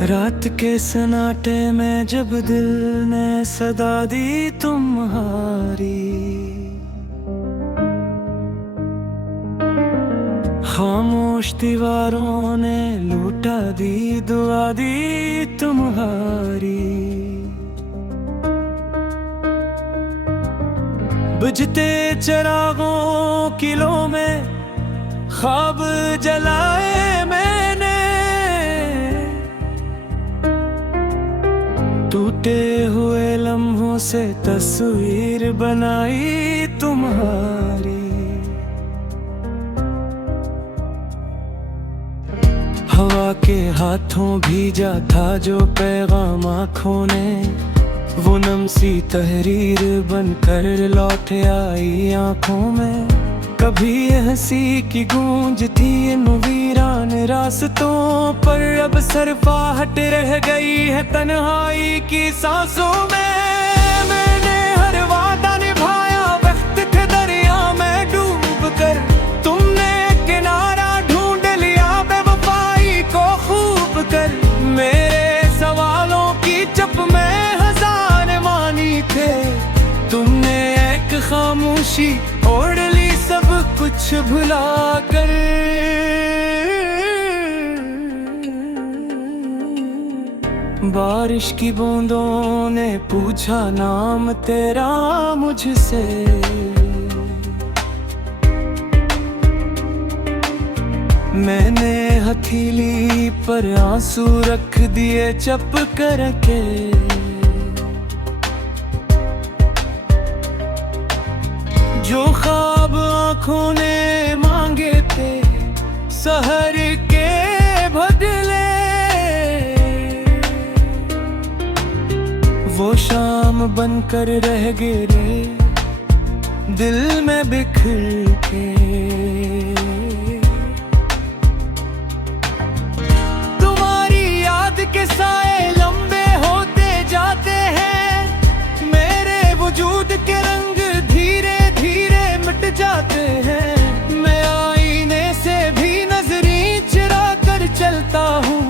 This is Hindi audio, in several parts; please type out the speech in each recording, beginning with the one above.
रात के सन्नाटे में जब दिल ने सदा दी तुम्हारी, खामोश दीवारों ने लूटा दी दुआ दी तुम्हारी। बुझते चिरागों किलों में ख्वाब जलाए मैंने, टूटे हुए लम्हों से तस्वीर बनाई तुम्हारी। हवा के हाथों भीजा था जो पैगाम आँखों ने, वो नम सी तहरीर बनकर लौट आई आँखों में। कभी ये हंसी की गूंज थी इन वीरान रास्तों पर, अब सरफाहट रह गई है तन्हाई की सांसों में। मैंने हर वादा निभाया वक्त के दरिया में डूब कर, तुमने किनारा ढूंढ लिया बेवफाई को खूब कर। मेरे सवालों की चप में हजारे मानी थे, तुमने एक खामोशी ओढ़ ली सब कुछ भुला कर। बारिश की बूंदों ने पूछा नाम तेरा मुझसे, मैंने हथेली पर आंसू रख दिए चप करके। जो ख्वाब आँखों ने मांगे थे सहर के बदले, वो शाम बनकर रह गिरे दिल में बिखर के। तुम्हारी याद के साए लंबे होते जाते हैं, मेरे वजूद के रंग धीरे धीरे मिट जाते हैं। मैं आईने से भी नजरें चुरा कर चलता हूँ,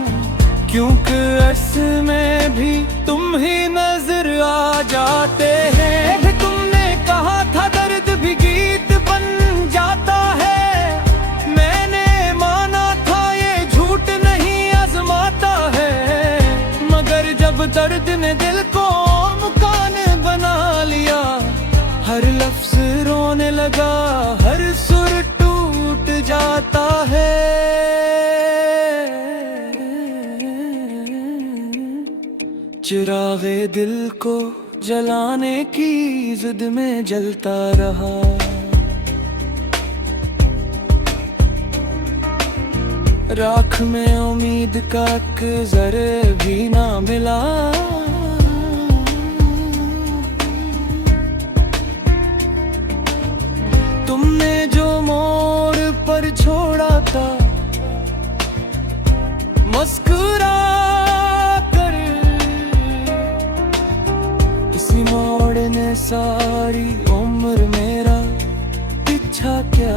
क्योंकि असल में भी तुम ही नजर आ जाते हैं। भी तुमने कहा था दर्द भी गीत बन जाता है, मैंने माना था ये झूठ नहीं आजमाता है। मगर जब दर्द ने दिल को मुकान बना लिया, हर लफ्ज रोने लगा, हर सुर टूट जाता है। चिरागे दिल को जलाने की जिद में जलता रहा, राख में उम्मीद का एक जरे भी ना मिला। तुमने जो मोड़ पर छोड़ा था मुस्कुरा कर, इसी मोड़ ने सारी उम्र मेरा पीछा क्या।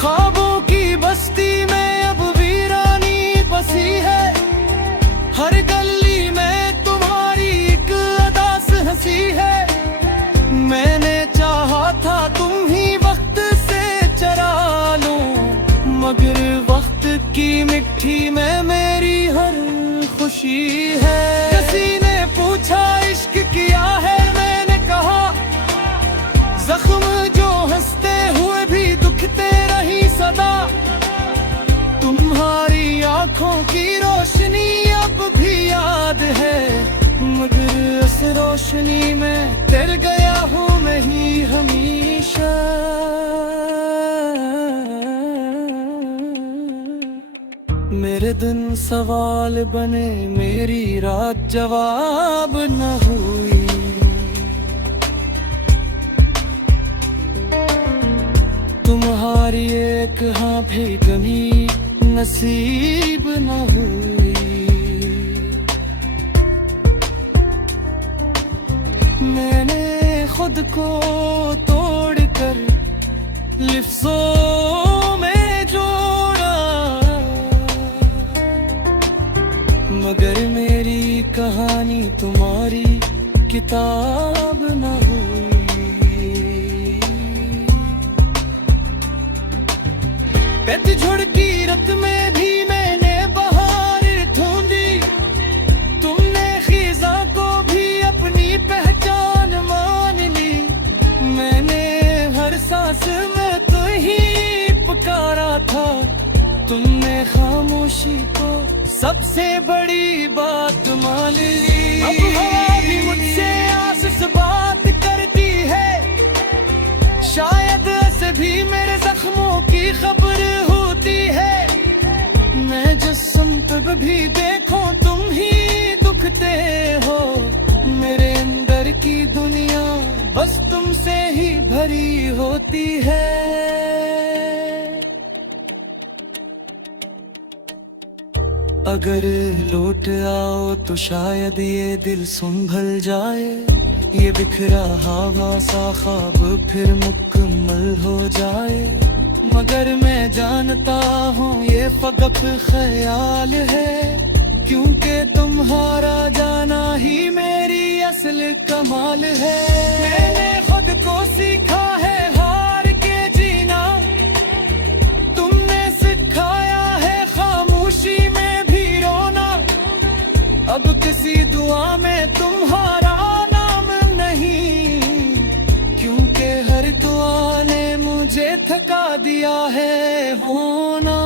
ख्वाबों की बस्ती में अब वीरानी बसी है, हर गली में तुम्हारी एक अदास हंसी है। मैंने चाहा था तुम ही वक्त से चरा लो, मगर वक्त की मिट्टी में मेरी हर खुशी है। किसी ने पूछा इश्क किया है, मैंने कहा जख्म जो हंसते हुए भी दुखते रही सदा। तुम्हारी आंखों की रोशनी अब भी याद है, मगर उस रोशनी में तेर गया हूँ मैं ही हमेशा। मेरे दिन सवाल बने, मेरी रात जवाब न हुई। तुम्हारी एक हाँ भी कभी नसीब न हुई। मैंने खुद को तोड़कर लिफ्ज़ों में जो मगर मेरी कहानी तुम्हारी किताब न हुई। पतझड़ की रत में भी मैंने बहार ढूंढी, तुमने खिज़ा को भी अपनी पहचान मान ली। मैंने हर सांस में तो ही पुकारा था, तुमने खामोशी को सबसे बड़ी बात मान ली। अब हवा भी मुझसे आस से बात करती है, शायद ऐसे भी मेरे जख्मों की खबर होती है। मैं जिस्म पे भी देखूं तुम ही दुखते हो, मेरे अंदर की दुनिया बस तुमसे ही भरी होती है। अगर लौट आओ तो शायद ये दिल संभल जाए, ये बिखरा हवा सा ख्वाब फिर मुकम्मल हो जाए। मगर मैं जानता हूँ ये फकत ख्याल है, क्योंकि तुम्हारा जाना ही मेरी असल कमाल है। मैंने खुद को सीखा है हार के जीना, तुमने सिखाया है खामोशी में भी रोना। अब किसी दुआ में तुम्हारा नाम नहीं, क्योंकि हर दुआ ने मुझे थका दिया है होना।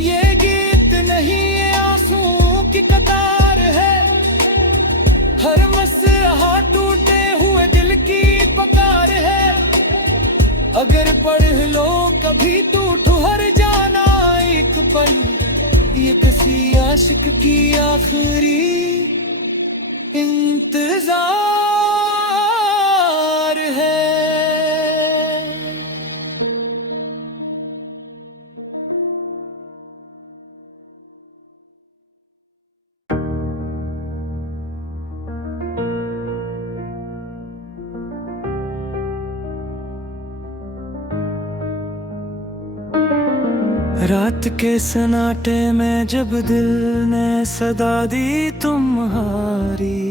ये गीत नहीं ये आंसुओं की कतार है, हर मसरहा टूटे हुए दिल की पुकार है। अगर पढ़ लो कभी तू ठहर जाना एक पल, ये किसी आशिक की आखिरी इंतजार है। रात के सन्नाटे में जब दिल ने सदा दी तुम्हारी,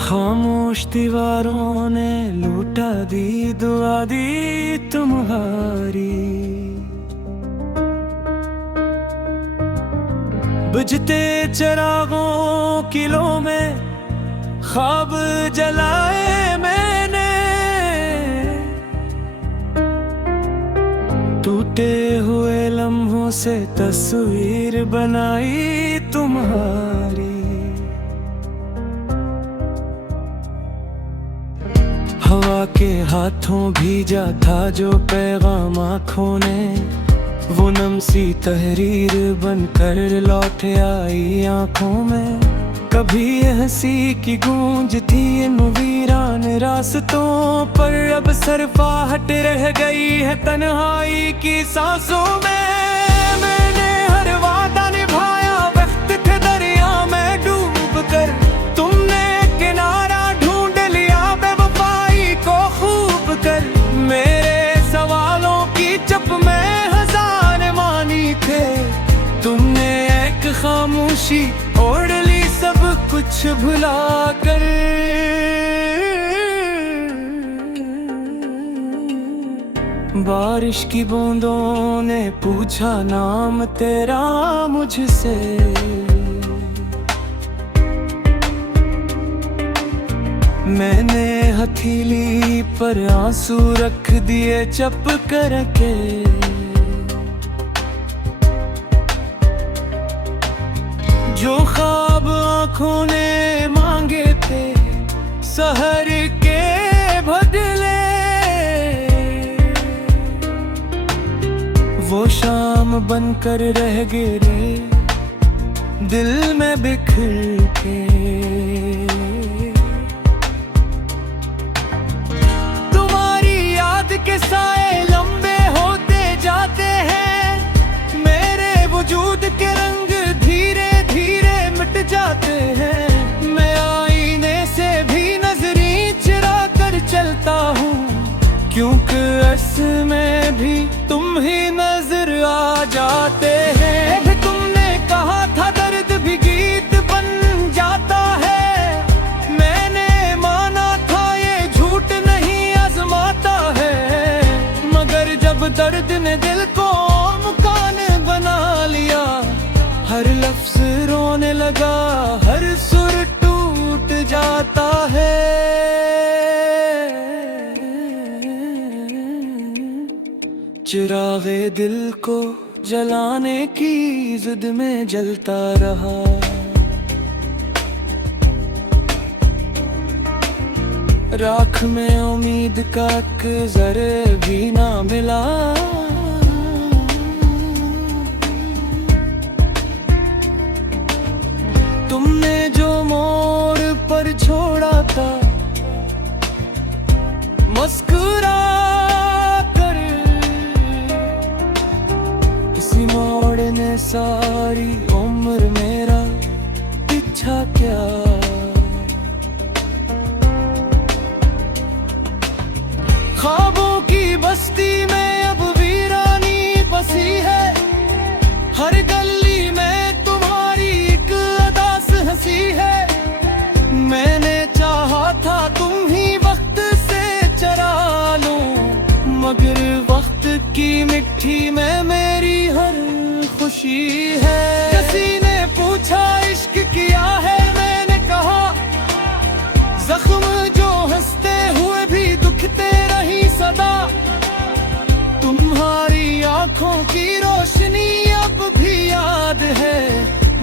खामोश दीवारों ने लूटा दी दुआ दी तुम्हारी। बुझते चिरागों किलों में ख्वाब जलाए मैंने, टूटे हुए लम्हों से तस्वीर बनाई तुम्हारी। हवा के हाथों भीजा था जो पैगाम आँखों ने, वो नम सी तहरीर बनकर लौट आई आँखों में। कभी हंसी की गूंज थी इन वीरान रास्तों पर, अब सरफाहट रह गई है तन्हाई की सांसों में। मैंने हर वादा निभाया वक्त थे दरिया में डूब कर, तुमने किनारा ढूंढ लिया बेवफाई को खूब कर। मेरे सवालों की चप में हजार मानी थे, तुमने एक खामोशी ओढ़ ली सब कुछ भुला कर। बारिश की बूंदों ने पूछा नाम तेरा मुझसे, मैंने हथेली पर आंसू रख दिए चप करके। जो ख्वाब आँखों ने मांगे थे सहर के बदले, वो शाम बनकर रह गिरे दिल में बिखर के। तुम्हारी याद के साए लंबे होते जाते हैं, मेरे वजूद के रंग धीरे धीरे मिट जाते हैं। मैं आईने से भी नजरें चुरा कर चलता हूँ, क्योंकि इसमें भी तुम ही नजर आ जाते हैं। भी तुमने कहा था दर्द भी गीत बन जाता है, मैंने माना था ये झूठ नहीं आजमाता है। मगर जब दर्द ने दिल को मुकान बना लिया, हर लफ्ज रोने लगा, हर सुर टूट जाता है। चिरागे दिल को जलाने की जिद में जलता रहा, राख में उम्मीद का जरे भी ना मिला। तुमने जो मोड़ पर छोड़ा था मुस्कुरा कर, इसी मोड़ ने सारी उम्र मेरा पीछा क्या। ख्वाबों की बस्ती में अब वीरानी बसी है, हर गली में तुम्हारी एक अदास हंसी है। मैंने चाहा था तुम ही वक्त से चरा लो, मगर वक्त की मिट्टी में मेरी हर खुशी है। किसी ने पूछा इश्क किया है, मैंने कहा जख्म जो हंसते हुए भी दुखते रही सदा। तुम्हारी आंखों की रोशनी अब भी याद है,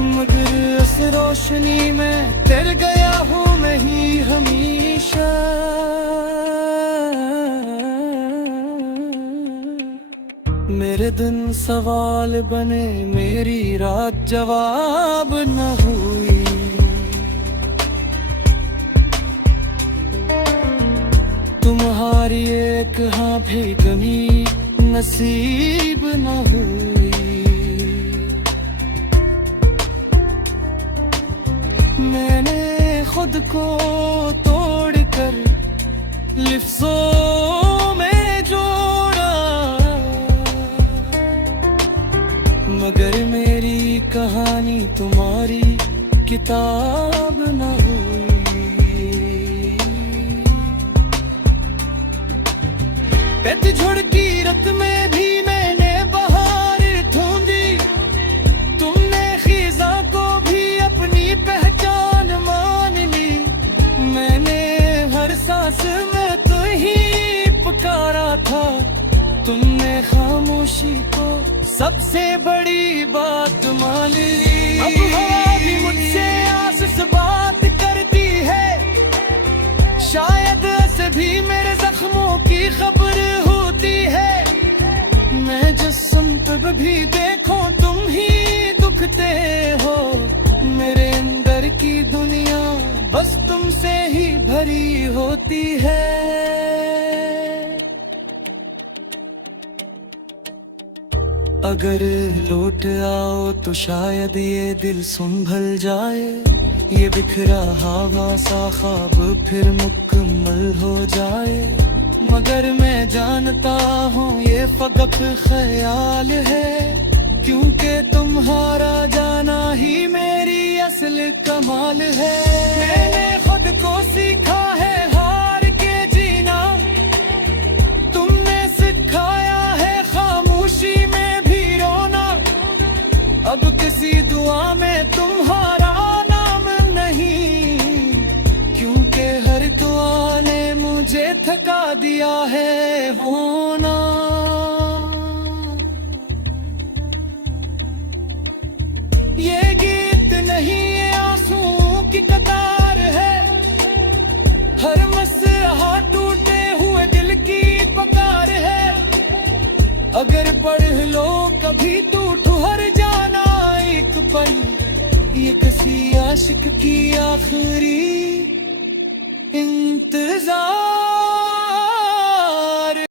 मगर उस रोशनी में तेर गया हूँ मैं ही हमेशा। मेरे दिन सवाल बने, मेरी रात जवाब न हुई। तुम्हारी एक हाँ भी कभी नसीब न हुई। मैंने खुद को तोड़कर लिफ्ज़ों में जोड़ा, मगर मेरी कहानी तुम्हारी किताब न हुई। पतझड़ की रत में भी मैंने बहार ढूंढी, तुमने खिज़ा को भी अपनी पहचान मान ली। मैंने हर सांस में तो ही पुकारा था, तुमने खामोशी को सबसे बड़ी बात मान ली। अब हवा भी मुझसे आस से बात करती है, शायद ऐसे भी मेरे जख्मों की खबर होती है। मैं जिस संत भी देखूं तुम ही दुखते हो, मेरे अंदर की दुनिया बस तुमसे ही भरी होती है। अगर लौट आओ तो शायद ये दिल संभल जाए, ये बिखरा हवा सा ख्वाब फिर मुकम्मल हो जाए। मगर मैं जानता हूँ ये फकत ख्याल है, क्योंकि तुम्हारा जाना ही मेरी असल कमाल है। मैंने खुद को सीखा है हार के जीना, तुमने सिखाया है खामोशी में भी रोना। अब किसी दुआ में तुम्हारा नाम नहीं, क्योंकि हर दुआ ने मुझे थका दिया है होना। ये गीत नहीं ये आंसुओं की कतार है, हर मसरा टूटे हुए दिल की पुकार है। अगर पढ़ लो कभी तू ठुहर जाना एक पल, ये किसी आशिक की आखिरी इंतजार।